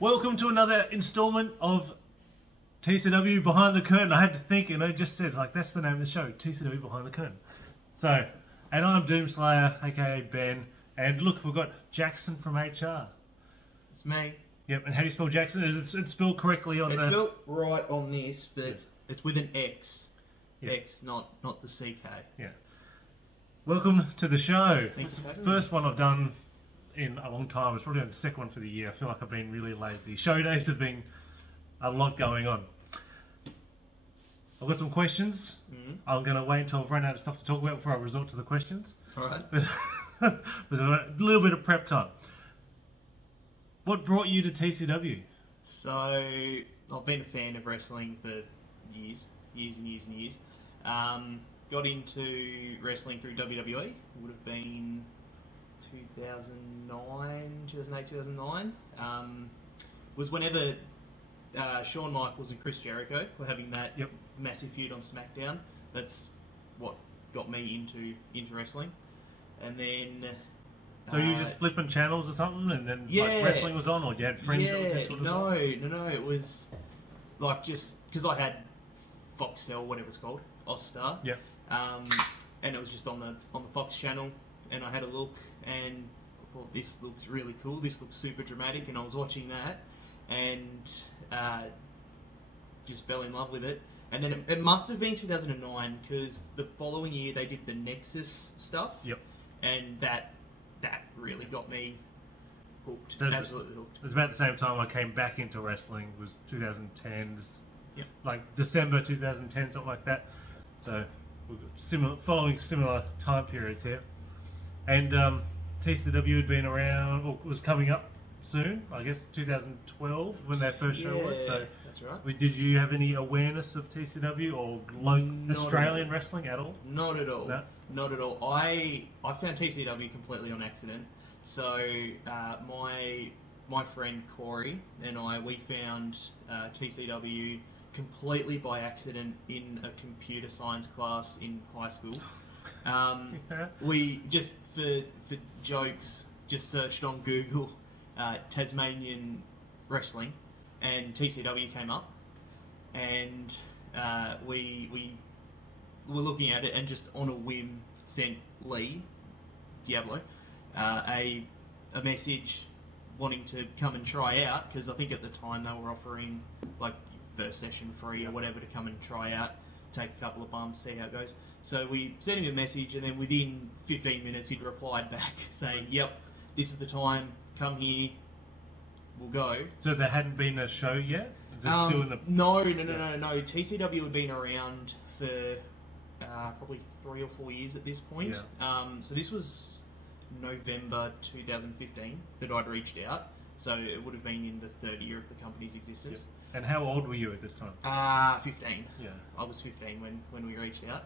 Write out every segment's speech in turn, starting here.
Welcome to another installment of TCW Behind the Curtain. I had to think, and I just said, like, that's the name of the show, TCW Behind the Curtain. So, and I'm DOOMSLAYER, aka Ben, and look, we've got Jaxon from HR. It's me. Yep, and how do you spell Jaxon? Is it spelled correctly on It's the... spelled right on this, but Yes. it's with an X. Yeah. X, not the CK. Yeah. Welcome to the show. Thanks It's for the having first one I've done in a long time. It's probably the second one for the year. I feel like I've been really lazy. Show days have been a lot going on. I've got some questions. I'm going to wait until I've run out of stuff to talk about before I resort to the questions. Alright. There's a little bit of prep time. What brought you to TCW? So, I've been a fan of wrestling for years. Got into wrestling through WWE. It would have been 2008, 2009. Was whenever Shawn Michaels and Chris Jericho were having that massive feud on SmackDown. That's what got me into wrestling. And then... So you were just flipping channels or something, and then like wrestling was on, or you had friends that was into it? No. It was like just because I had Foxtel, whatever it's called, Ostar. Yeah. And it was just on the Fox channel, and I had a look, and I thought this looks really cool. This looks super dramatic, and I was watching that, and just fell in love with it. And then it must have been 2009 because the following year they did the Nexus stuff. Yep. And that really got me hooked. So Absolutely hooked. It was about the same time I came back into wrestling. It was 2010, Yep. like December 2010, something like that. So we're following similar time periods here. And TCW had been around, or was coming up soon, I guess 2012 when their first show was. So that's right. did you have any awareness of TCW or Australian wrestling at all? Not at all. No? Not at all. I found TCW completely on accident. So my friend Corey and we found TCW completely by accident in a computer science class in high school. We just for jokes just searched on Google Tasmanian wrestling, and TCW came up, and we were looking at it, and just on a whim sent Lee Diablo a message wanting to come and try out, because I think at the time they were offering like first session free or whatever to come and try out, take a couple of bumps, see how it goes. So we sent him a message, and then within 15 minutes he'd replied back saying, "Yep, this is the time. Come here. We'll go." So there hadn't been a show yet? Is it still in the... No. TCW had been around for probably 3 or 4 years at this point. Yeah. So this was November 2015 that I'd reached out. So it would have been in the third year of the company's existence. Yeah. And how old were you at this time? 15. Yeah. I was 15 when we reached out.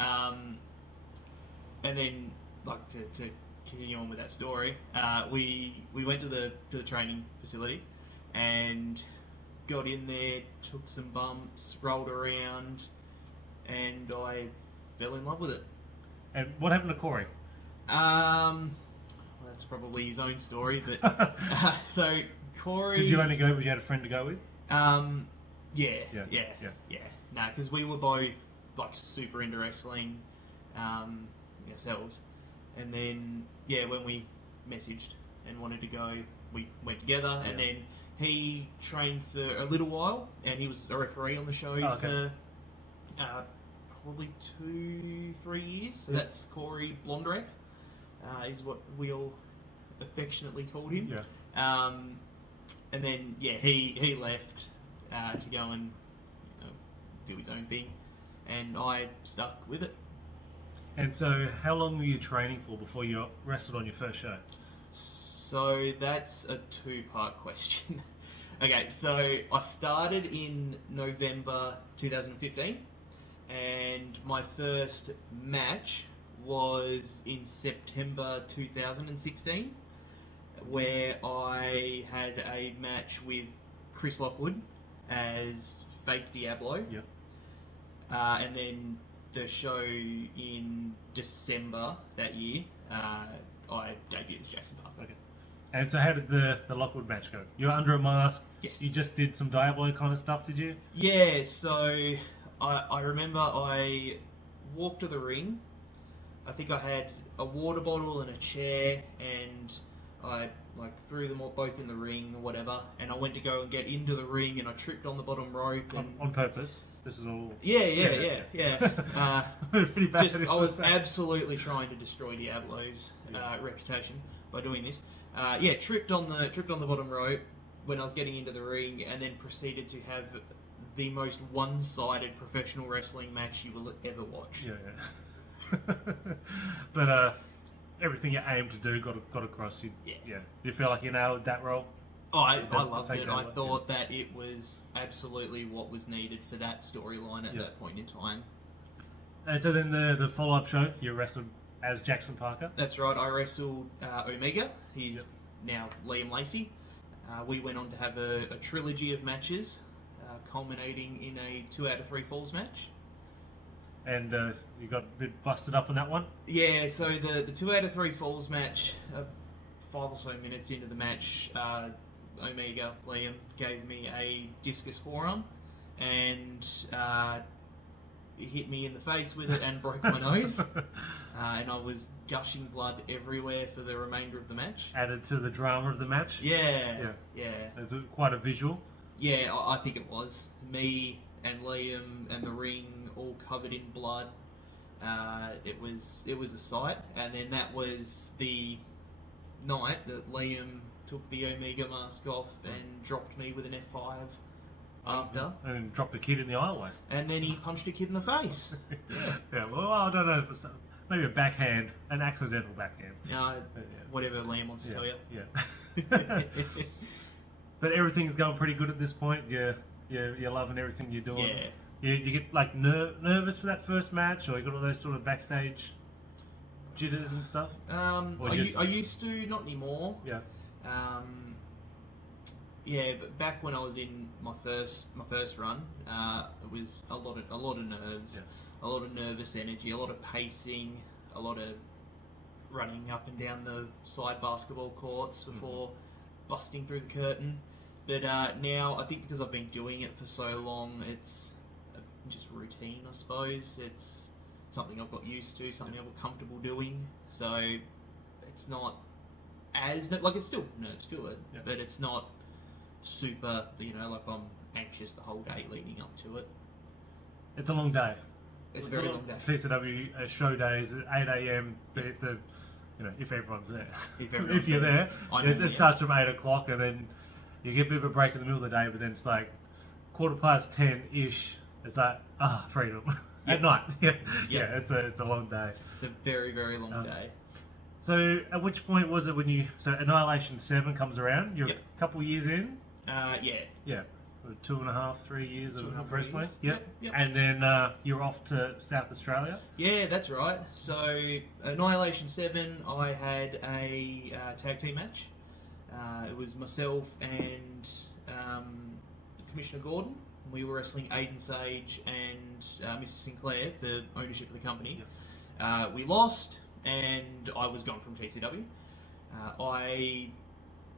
And then, like, to continue on with that story, we went to the training facility and got in there, took some bumps, rolled around, and I fell in love with it. And what happened to Corey? Well, that's probably his own story, but so Corey. Did you only go because you had a friend to go with? Yeah. Nah, because we were both like super into wrestling ourselves, and then when we messaged and wanted to go, we went together, and then he trained for a little while, and he was a referee on the show for probably 2-3 years. So that's Corey Blondreth, is what we all affectionately called him. Yeah. And then he left to go and do his own thing, and I stuck with it. And so how long were you training for before you wrestled on your first show? So that's a 2-part question. Okay, so I started in November 2015, and my first match was in September 2016, where I had a match with Chris Lockwood as Fake Diablo. Yep. And then the show in December that year, I debuted as Jaxon Park. Okay. And so how did the Lockwood match go? You were under a mask. Yes. You just did some Diablo kind of stuff, did you? Yeah, so I remember I walked to the ring. I think I had a water bottle and a chair, and I threw them all both in the ring or whatever. And I went to go and get into the ring, and I tripped on the bottom rope. And On purpose? This is all... Yeah. Pretty bad. I was absolutely trying to destroy Diablo's reputation by doing this. Tripped on the bottom rope when I was getting into the ring, and then proceeded to have the most one-sided professional wrestling match you will ever watch. Yeah. But everything you aimed to do got across. You feel like you nailed that role? Oh, I loved it. I thought that it was absolutely what was needed for that storyline at that point in time. And so then the follow-up show, you wrestled as Jaxon Parker? That's right. I wrestled Omega. He's now Liam Lacey. We went on to have a trilogy of matches, culminating in a 2 out of 3 falls match. And you got a bit busted up on that one? Yeah, so the 2 out of 3 falls match, 5 or so minutes into the match, Omega, Liam, gave me a discus forearm and hit me in the face with it and broke my nose. And I was gushing blood everywhere for the remainder of the match. Added to the drama of the match? Yeah. It was quite a visual. Yeah, I think it was. Me and Liam and the ring all covered in blood. It was a sight. And then that was the night that Liam took the Omega mask off and dropped me with an F5 after. And dropped a kid in the aisleway. And then he punched a kid in the face. Well, I don't know if it's maybe a backhand, an accidental backhand. Whatever Liam wants to tell you. Yeah. But everything's going pretty good at this point. You're loving everything you're doing. Yeah. You get like nervous for that first match, or you got all those sort of backstage jitters and stuff. I used to, not anymore. Yeah. But back when I was in my first run, it was a lot of nerves, a lot of nervous energy, a lot of pacing, a lot of running up and down the side basketball courts before busting through the curtain. But now, I think because I've been doing it for so long, it's just routine, I suppose. It's something I've got used to, something I've got comfortable doing. So it's not as it's still nerves good, but it's not super. Like I'm anxious the whole day leading up to it. It's a long day. It's a very long day. TCW show days at 8 a.m. If everyone's there. If you're there, it starts from 8 o'clock, and then you get a bit of a break in the middle of the day, but then it's like 10:15-ish. It's like freedom at night. It's a long day. It's a very, very long day. So at which point was it when so Annihilation 7 comes around? You're a couple years in. Yeah. 2.5, 3 years of wrestling. Yep. And then you're off to South Australia. Yeah, that's right. So Annihilation 7, I had a tag team match. It was myself and Commissioner Gordon. We were wrestling Aiden Sage and Mr. Sinclair for ownership of the company. We lost, and I was gone from TCW. I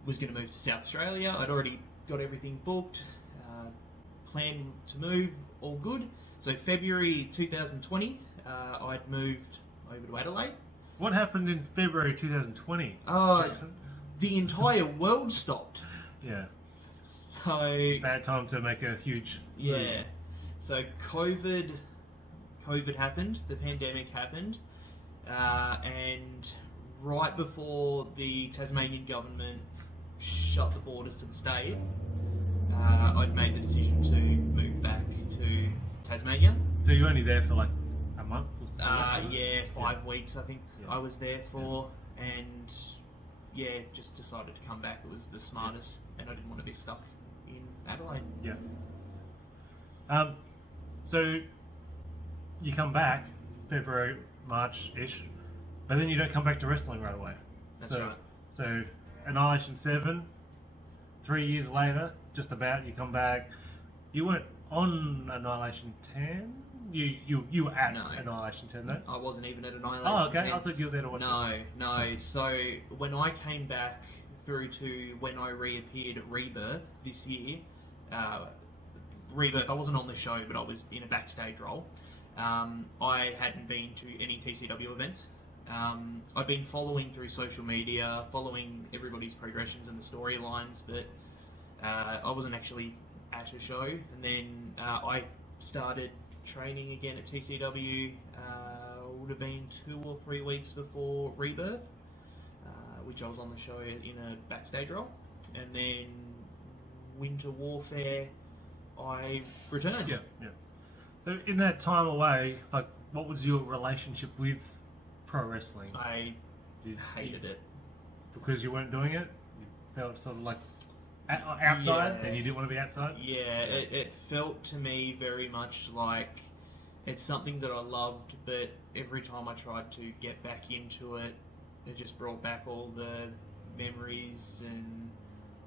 was going to move to South Australia. I'd already got everything booked, planned to move, all good. So February 2020, I'd moved over to Adelaide. What happened in February 2020, Jaxon? The entire world stopped. Yeah. So bad time to make a huge move. So COVID happened, the pandemic happened, and right before the Tasmanian government shut the borders to the state, I'd made the decision to move back to Tasmania. So you were only there for like a month? Or 5 weeks I think I was there for, and just decided to come back. It was the smartest, and I didn't want to be stuck in Adelaide. So you come back February, March-ish, but then you don't come back to wrestling right away. That's right. So Annihilation 7, 3 years later, just about, you come back. You weren't on Annihilation 10? You were at Annihilation 10 though? I wasn't even at Annihilation 10. Oh, okay. 10. I thought you were there to watch it. No. So when I came back through to when I reappeared at Rebirth this year. Rebirth, I wasn't on the show, but I was in a backstage role. I hadn't been to any TCW events. I've been following through social media, following everybody's progressions and the storylines, but I wasn't actually at a show. And then I started training again at TCW, would have been 2 or 3 weeks before Rebirth, which I was on the show in a backstage role. And then Winter Warfare, I returned. Yeah, yeah. So in that time away, like, what was your relationship with pro wrestling? I hated it. Because you weren't doing it? You felt sort of like outside, Yeah. and you didn't want to be outside? Yeah, it felt to me very much like it's something that I loved, but every time I tried to get back into it, it just brought back all the memories and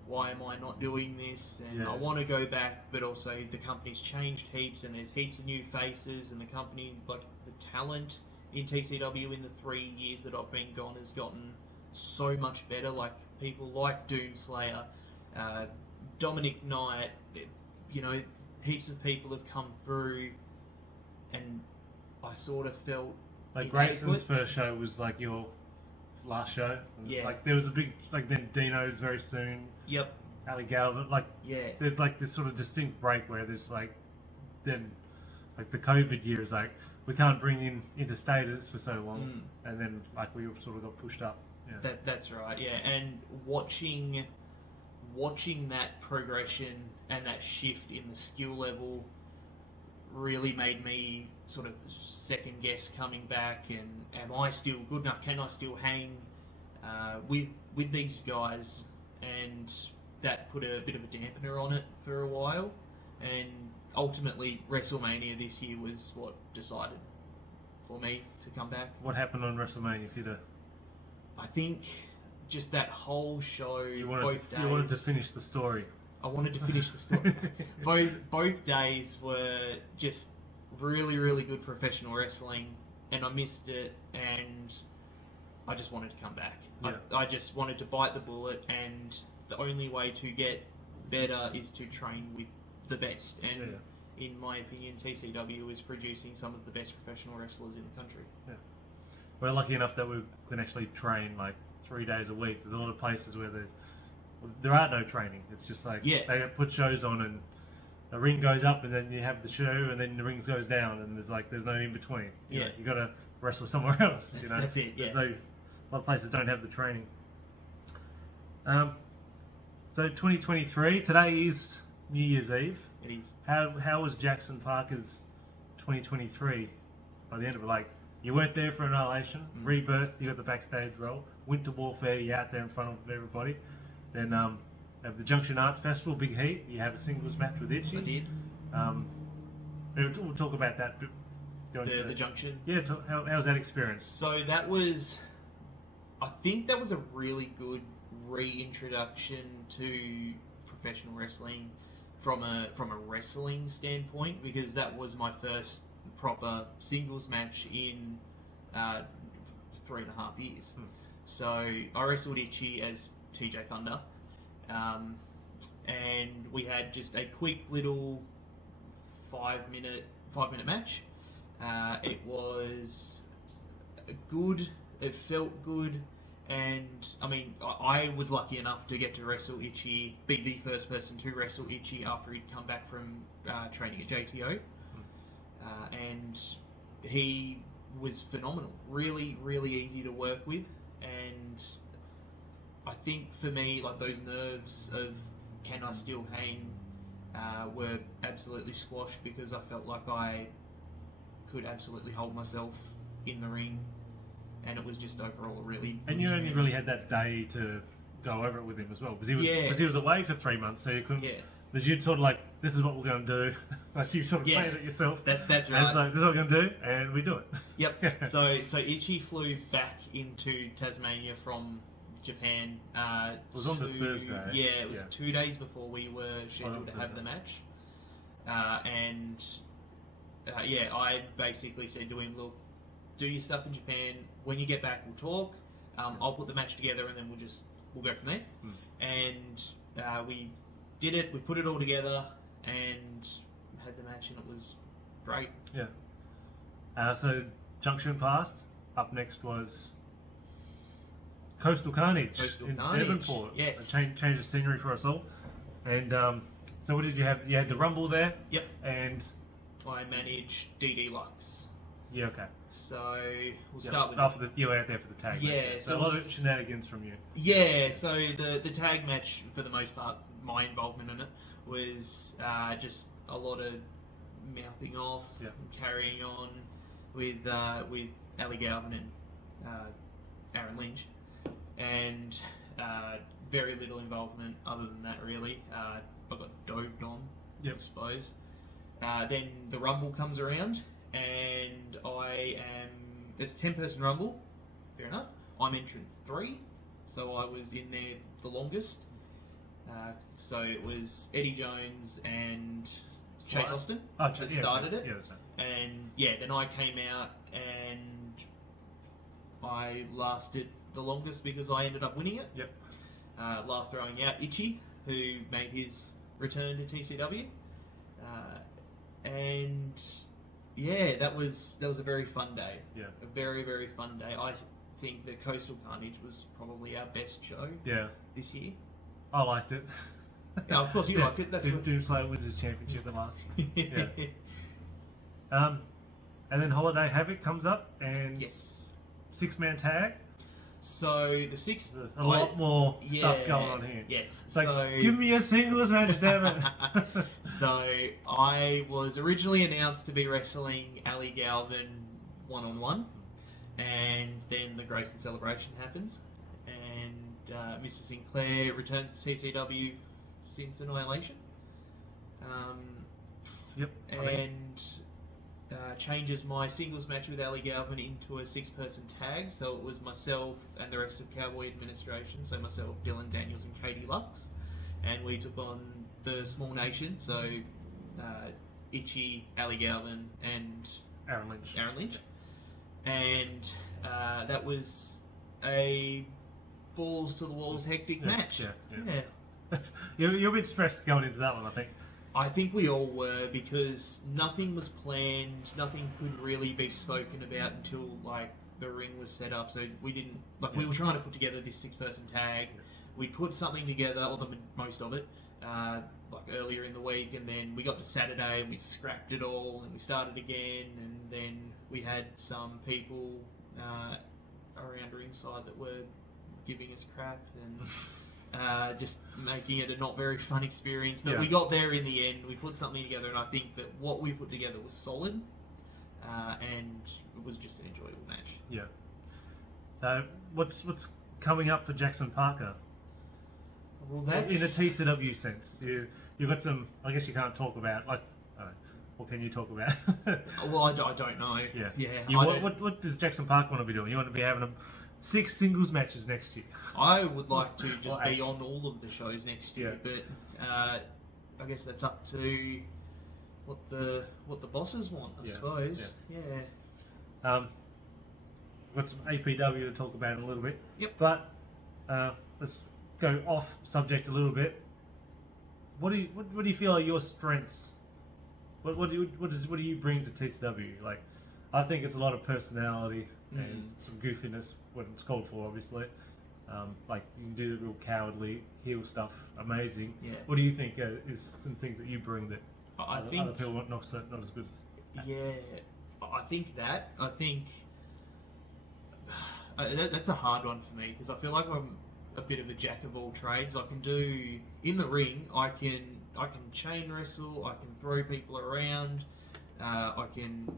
why am I not doing this? And Yeah. I want to go back, but also the company's changed heaps and there's heaps of new faces, and the company, like the talent in TCW in the 3 years that I've been gone has gotten so much better. Like people like DOOMSLAYER, Dominic Knight, heaps of people have come through, and I sort of felt Like inadequate. Grayson's first show was like your last show. And Yeah. Like there was a big, like then Dino's very soon. Yep. Ali Galvin, like Yeah. there's like this sort of distinct break where there's like, then like the COVID year is like, we can't bring in interstaters for so long, and then like we sort of got pushed up. Yeah. That's right. Yeah, and watching that progression and that shift in the skill level really made me sort of second guess coming back, and am I still good enough? Can I still hang with these guys? And that put a bit of a dampener on it for a while, and ultimately WrestleMania this year was what decided for me to come back. What happened on WrestleMania for you to... I think just that whole show, You both days. wanted to finish the story. I wanted to finish the story. both days were just really, really good professional wrestling, and I missed it, and I just wanted to come back. Yeah. I just wanted to bite the bullet, and the only way to get better is to train with the best. And in my opinion, TCW is producing some of the best professional wrestlers in the country. Yeah. We're lucky enough that we can actually train like 3 days a week. There's a lot of places where there are no training. It's just like they put shows on and the ring goes up and then you have the show and then the ring goes down and there's no in between. You know, you got to wrestle somewhere else. That's it. Yeah. A lot of places don't have the training. So 2023, today is New Year's Eve. It is. How was Jaxon Parker's 2023 by the end of it? Like, you weren't there for Annihilation, Rebirth, you got the backstage role, Winter Warfare, you're out there in front of everybody. Then have the Junction Arts Festival, Big Heat, you have a singles match with Itchy. I did. We'll talk about that. The Junction. Yeah, how was that experience? So I think that was a really good reintroduction to professional wrestling from a wrestling standpoint, because that was my first proper singles match in 3.5 years. So I wrestled Itchy as TJ Thunder, and we had just a quick little 5-minute match. It was good. It felt good. And I mean, I was lucky enough to get to wrestle Itchy, be the first person to wrestle Itchy after he'd come back from training at JTO. And he was phenomenal. Really, really easy to work with. And I think for me, like, those nerves of can I still hang were absolutely squashed, because I felt like I could absolutely hold myself in the ring. And it was just overall a really And you only really had that day to go over it with him as well, because he was away for 3 months, so you couldn't. Yeah. Because you'd sort of like, this is what we're going to do. Like, you sort of planned it yourself. That's And right. it's like, this is what we're going to do, and we do it. Yep. So Itchy flew back into Tasmania from Japan. It was on the Thursday. Yeah, it was 2 days before we were scheduled to have the match. I basically said to him, look, do your stuff in Japan. When you get back, we'll talk. I'll put the match together, and then we'll just we'll go from there. And we did it. We put it all together and had the match, and it was great. Yeah. So Junction passed. Up next was Coastal Carnage in Devonport. Yes. Change the scenery for us all. And so what did you have? You had the Rumble there. Yep. And I managed DD Lux. yeah, okay. So we'll start with after you were out there for the tag. Yeah, match. so a lot of shenanigans from you. Yeah, so the tag match, for the most part, my involvement in it was just a lot of mouthing off and carrying on with Ali Galvin and Aaron Lynch, and very little involvement other than that, really. I got doved on, I suppose. Then the Rumble comes around, and it's a 10-person Rumble, fair enough. I'm entrant 3, so I was in there the longest. So it was Eddie Jones and Chase Austin that started it. Yeah, that's right. And then I came out and I lasted the longest because I ended up winning it. Yep. Last throwing out Itchy, who made his return to TCW. And yeah, that was a very fun day. Yeah. A very, very fun day. I think that Coastal Carnage was probably our best show this year. I liked it. Yeah, of course you liked it. That's what... Doomslayer wins his championship at last. Yeah. And then Holiday Havoc comes up and 6-man tag. So the 6th, a lot more stuff going on here. Yes. It's like, give me a singles match, damn it. So I was originally announced to be wrestling Ali Galvin 1-on-1, and then the Grayson celebration happens, and Mr. Sinclair returns to TCW since Annihilation. And changes my singles match with Ali Galvin into a 6-person tag, so it was myself and the rest of Cowboy Administration, so myself, Dylan Daniels and Katie Lux, and we took on the Small Nation, so Itchy, Ali Galvin and Aaron Lynch. And that was a balls to the walls hectic match. You're a bit stressed going into that one, I think. I think we all were, because nothing was planned, nothing could really be spoken about until the ring was set up. So we didn't we were trying to put together this 6-person tag. We put something together, or most of it, earlier in the week, and then we got to Saturday and we scrapped it all and we started again, and then we had some people around ringside that were giving us crap and just making it a not very fun experience. But we got there in the end. We put something together, and I think that what we put together was solid, and it was just an enjoyable match. Yeah. So what's coming up for Jaxon Parker? Well, that's... in a TCW sense. You've got some, I guess you can't talk about, what can you talk about? Well, I don't know. What does Jaxon Parker want to be doing? You want to be having 6 singles matches next year? I would like to just be on all of the shows next year, but I guess that's up to what the bosses want, I suppose. Got some APW to talk about in a little bit. Yep. But let's go off subject a little bit. What do you feel are your strengths? What do you bring to TCW? I think it's a lot of personality and some goofiness, what it's called for, obviously. You can do the real cowardly heel stuff, amazing. Yeah. What do you think is some things that you bring that other people not as good as? Yeah, I think that's a hard one for me, because I feel like I'm a bit of a jack of all trades. I can do in the ring. I can chain wrestle. I can throw people around. I can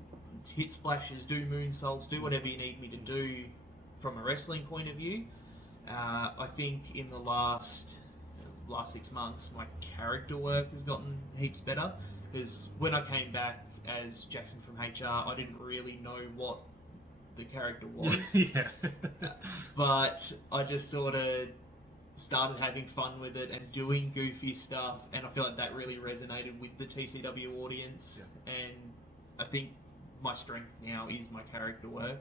hit splashes, do moonsaults, do whatever you need me to do from a wrestling point of view. I think in the last 6 months, my character work has gotten heaps better, because when I came back as Jaxon from HR, I didn't really know what the character was. But I just sort of started having fun with it and doing goofy stuff, and I feel like that really resonated with the TCW audience. And I think my strength now is my character work.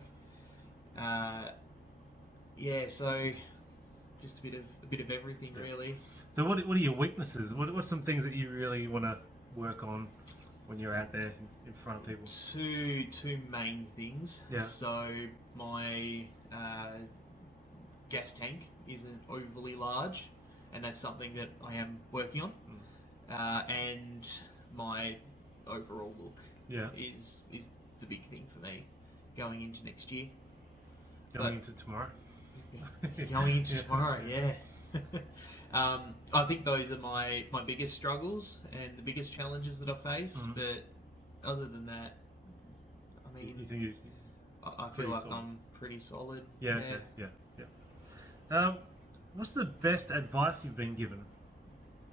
So just a bit of everything, really. So what are your weaknesses? What's some things that you really want to work on when you're out there in front of people? Two main things. Yeah. So my gas tank isn't overly large, and that's something that I am working on. And my overall look is the big thing for me going into next year. Going into tomorrow. Going into tomorrow, yeah. I think those are my biggest struggles and the biggest challenges that I face. But other than that, I mean, you think I feel like I'm pretty solid. Yeah. What's the best advice you've been given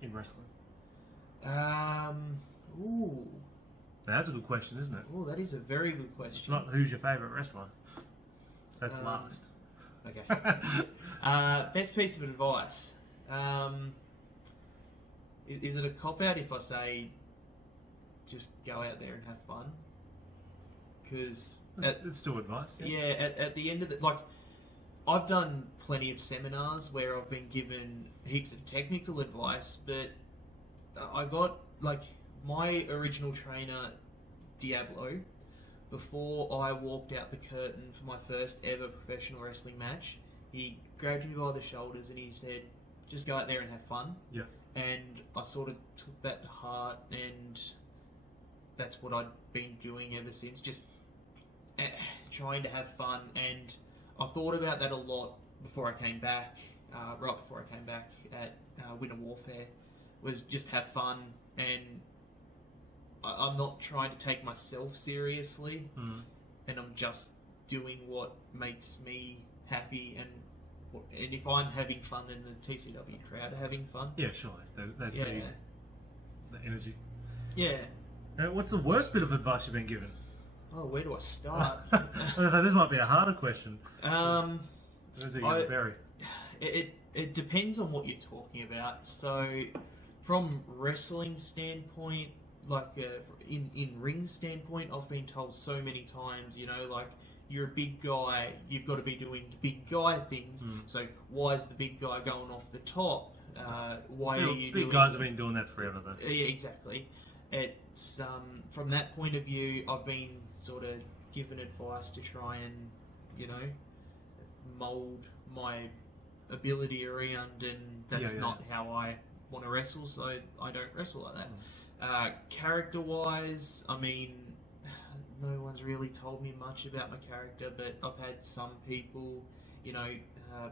in wrestling? Ooh. Now, that's a good question, isn't it? Oh, that is a very good question. It's not who's your favourite wrestler. That's last. Okay. Best piece of advice. Is it a cop-out if I say just go out there and have fun? Because it's still advice. At the end of the... Like, I've done plenty of seminars where I've been given heaps of technical advice, but I got, like, my original trainer, Diablo, before I walked out the curtain for my first ever professional wrestling match, he grabbed me by the shoulders and he said, just go out there and have fun. Yeah. And I sort of took that to heart, and that's what I'd been doing ever since, just trying to have fun. And I thought about that a lot before I came back, right before I came back at Winter Warfare, was just have fun, and I'm not trying to take myself seriously, and I'm just doing what makes me happy, and if I'm having fun, then the TCW crowd are having fun. Yeah, sure. That's the energy. Yeah. What's the worst bit of advice you've been given? Oh, where do I start? So this might be a harder question. It depends on what you're talking about. So, from wrestling standpoint, like in ring standpoint, I've been told so many times, you know, like, you're a big guy, you've got to be doing big guy things. So why is the big guy going off the top? Why are you big guys have been doing that forever, though. Yeah, exactly. It's from that point of view, I've been sort of given advice to try and, you know, mold my ability around, and that's not how I want to wrestle, so I don't wrestle like that. Character-wise, I mean, no one's really told me much about my character, but I've had some people, you know,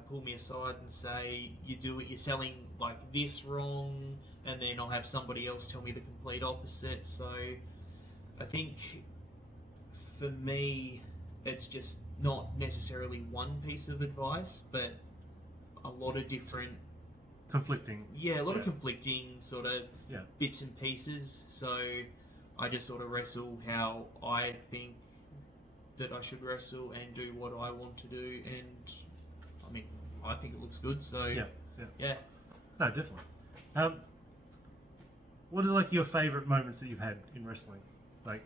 pull me aside and say, you're selling like this wrong, and then I'll have somebody else tell me the complete opposite. So I think for me, it's just not necessarily one piece of advice, but a lot of different conflicting. Yeah, a lot of conflicting sort of bits and pieces. So I just sort of wrestle how I think that I should wrestle and do what I want to do, and I mean, I think it looks good. So yeah. No, definitely. What are like your favourite moments that you've had in wrestling? Like,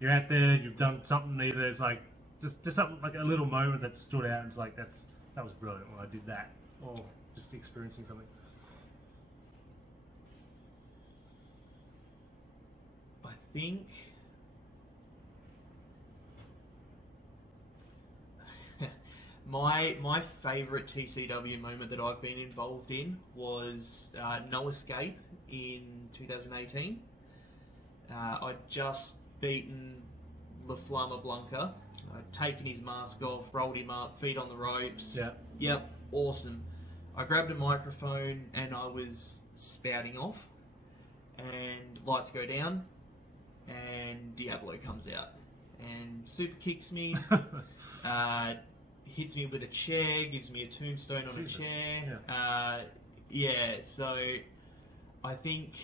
you're out there, you've done something. Either it's like just something like a little moment that stood out, and it's like that was brilliant when I did that, or just experiencing something. I think my favourite TCW moment that I've been involved in was No Escape in 2018. I'd just beaten La Flama Blanca. I'd taken his mask off, rolled him up, feet on the ropes. Yep, awesome. I grabbed a microphone and I was spouting off, and lights go down, and Diablo comes out and super kicks me, hits me with a chair, gives me a tombstone on a chair. So I think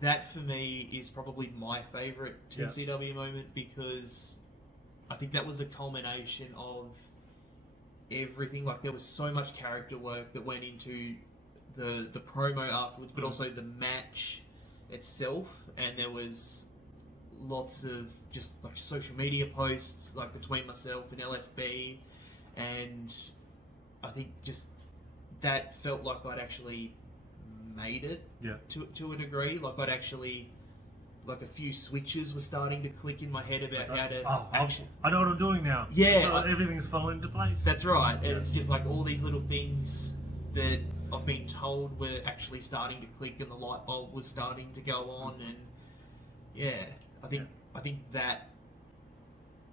that for me is probably my favourite TCW moment, because I think that was a culmination of everything. Like, there was so much character work that went into the promo afterwards, but also the match itself, and there was lots of just like social media posts like between myself and LFB, and I think just that felt like I'd actually made it Yeah. to a degree. Like I'd actually, like a few switches were starting to click in my head about It's how like, to oh, action. I know what I'm doing now. Yeah, So everything's falling into place. That's right, and it's just like all these little things that I've been told were actually starting to click, and the light bulb was starting to go on, and yeah, I think that,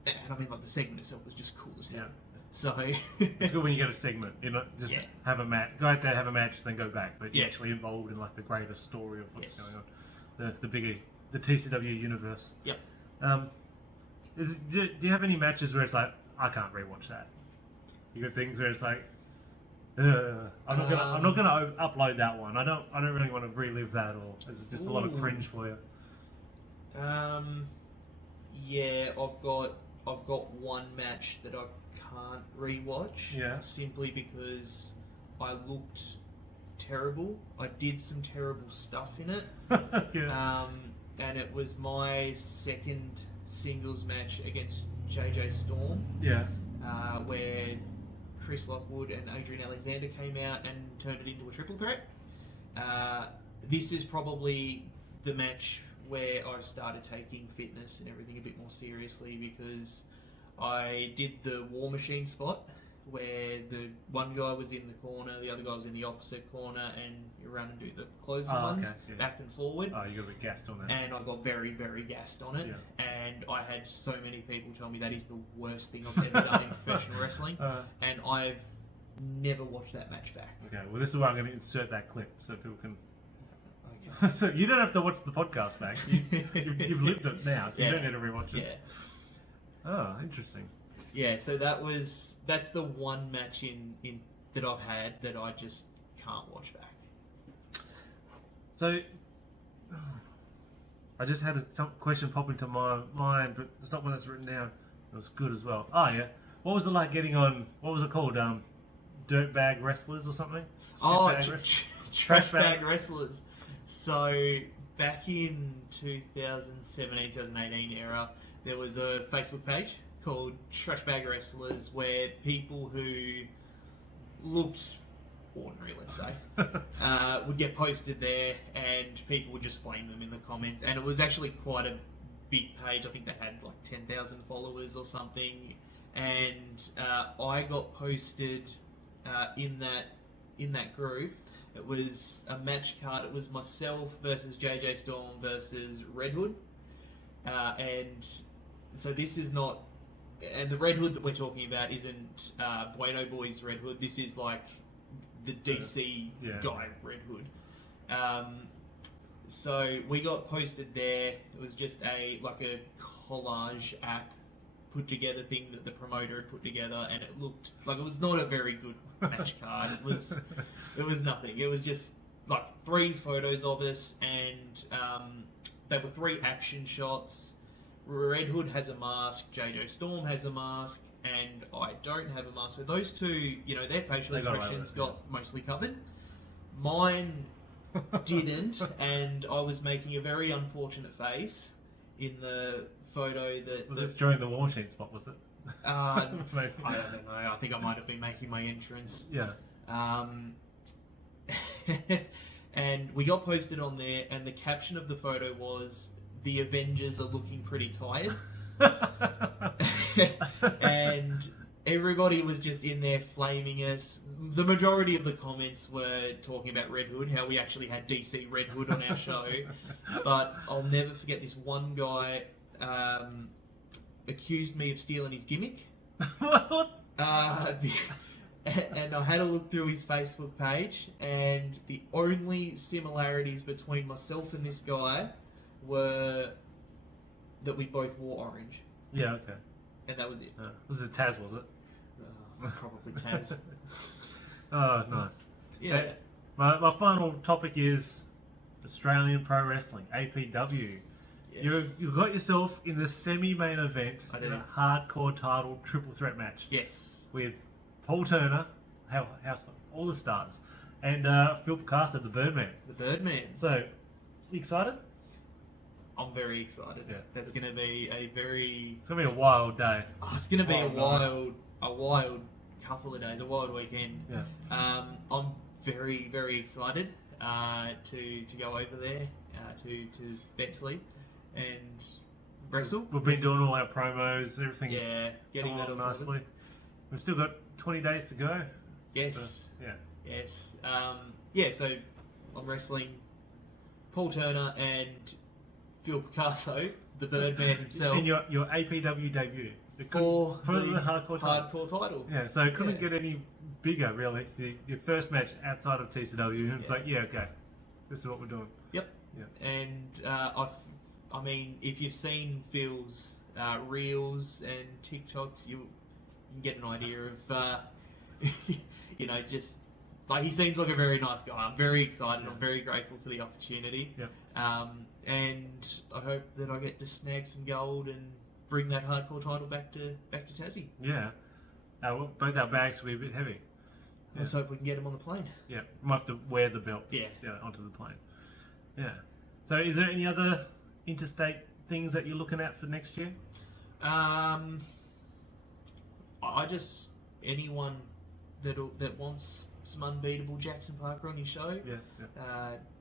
and I mean like the segment itself was just cool as hell. Yeah. So It's good when you get a segment, you know, just Yeah. have a match, go out there, have a match, then go back, but you're Yeah. actually involved in like the greater story of what's Yes. going on, the bigger, the TCW universe. Yep. Do you have any matches where it's like, I can't rewatch that? You got things where it's like, I'm not gonna upload that one. I don't really want to relive that, or is it just a lot of Ooh. cringe for you? Yeah, I've got one match that I can't rewatch. Yeah. Simply because I looked terrible. I did some terrible stuff in it. Yeah. And it was my second singles match against JJ Storm, Yeah. where Chris Lockwood and Adrian Alexander came out and turned it into a triple threat. This is probably the match where I started taking fitness and everything a bit more seriously, because I did the War Machine spot where the one guy was in the corner, the other guy was in the opposite corner, and you run and do the closing ones yeah. back and forward. Oh, you got a bit gassed on that. And I got very, very gassed on it. Yeah. And I had so many people tell me that is the worst thing I've ever done in professional wrestling. And I've never watched that match back. Okay, well, this is where I'm going to insert that clip so people can. Okay. So you don't have to watch the podcast back. You've lived it now, so you don't need to rewatch it. Yeah. Oh, interesting. Yeah, so that's the one match in that I've had that I just can't watch back. So, I just had some question pop into my mind, but it's not one that's written down. It was good as well. Oh yeah, what was it like getting on? What was it called? Dirtbag wrestlers or something? Shitbag wrestlers? Trash bag wrestlers. So back in 2017, 2018 era, there was a Facebook page called Trash Bag Wrestlers, where people who looked ordinary, let's say, would get posted there, and people would just flame them in the comments. And it was actually quite a big page. I think they had like 10,000 followers or something. And I got posted in that group. It was a match card. It was myself versus JJ Storm versus Red Hood, and so this is not. And the Red Hood that we're talking about isn't Bueno Boy's Red Hood. This is like the DC guy Red Hood. So we got posted there. It was just a collage app put together thing that the promoter had put together, and it looked like it was not a very good match card. It was nothing. It was just like 3 photos of us, and there were 3 action shots. Red Hood has a mask, JJ Storm has a mask, and I don't have a mask. So those two, their facial expressions got mostly covered. Mine didn't, and I was making a very unfortunate face in the photo that... Was this during the War Machine spot, was it? I don't know. I think I might have been making my entrance. Yeah. And we got posted on there, and the caption of the photo was, "The Avengers are looking pretty tired." And everybody was just in there flaming us. The majority of the comments were talking about Red Hood, how we actually had DC Red Hood on our show. But I'll never forget this one guy accused me of stealing his gimmick. What? And I had a look through his Facebook page, and the only similarities between myself and this guy were that we both wore orange. Yeah, okay. And that was it. Was it Taz, was it? Probably Taz. Oh, nice. Yeah. Okay. My final topic is Australian Pro Wrestling, APW. Yes. You got yourself in the semi-main event I in did. a hardcore title triple threat match. Yes. With Paul Turner, all the stars, and Phil Picasso, the Birdman. The Birdman. So, you excited? I'm very excited. Yeah. That's going to be a very... It's going to be a wild day. Oh, it's going to be Wild a wild couple of days, a wild weekend. Yeah. I'm very, very excited to go over there to Bexley and wrestle. We've been doing all our promos, everything's getting that coming all along sorted. nicely. We've still got 20 days to go. Yes. So, yeah. Yes. So I'm wrestling Paul Turner and Phil Picasso, the Birdman himself, And your APW debut. for the hardcore title. title. Yeah, so it couldn't get any bigger, really. Your first match outside of TCW, and it's like, okay, this is what we're doing. Yep. Yeah. And I mean, if you've seen Phil's reels and TikToks, you can get an idea of, just like he seems like a very nice guy. I'm very excited. Yeah. I'm very grateful for the opportunity. Yep. And I hope that I get to snag some gold and bring that hardcore title back to Tassie. Yeah. Well, both our bags will be a bit heavy. Let's hope we can get them on the plane. Yeah, might have to wear the belts onto the plane. Yeah. So is there any other interstate things that you're looking at for next year? Anyone that wants some unbeatable Jaxon Parker on your show, Yeah.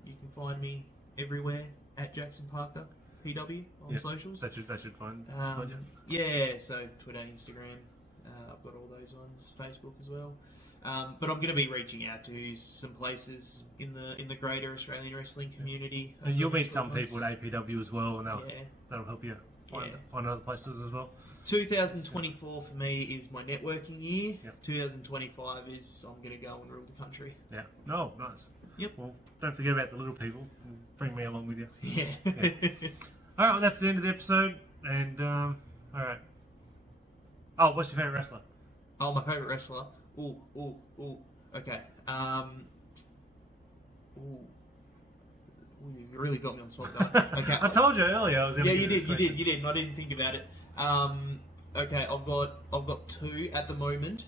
you can find me everywhere at Jaxon Parker PW on socials. They should find you. Yeah, so Twitter, Instagram, I've got all those ones, Facebook as well. But I'm going to be reaching out to some places in the greater Australian wrestling community. And you'll meet some people at APW as well, and that'll help you find other places as well. 2024 for me is my networking year. Yep. 2025 is I'm going to go and rule the country. Yeah. No, nice. Yep. Well, don't forget about the little people. Bring me along with you. Yeah. All right, well, that's the end of the episode. And all right. Oh, what's your favorite wrestler? Oh, my favorite wrestler. Ooh. Okay. You really got me on the spot, guy. Okay. I told you earlier I was going to. Yeah, you did, and I didn't think about it. Okay, I've got two at the moment.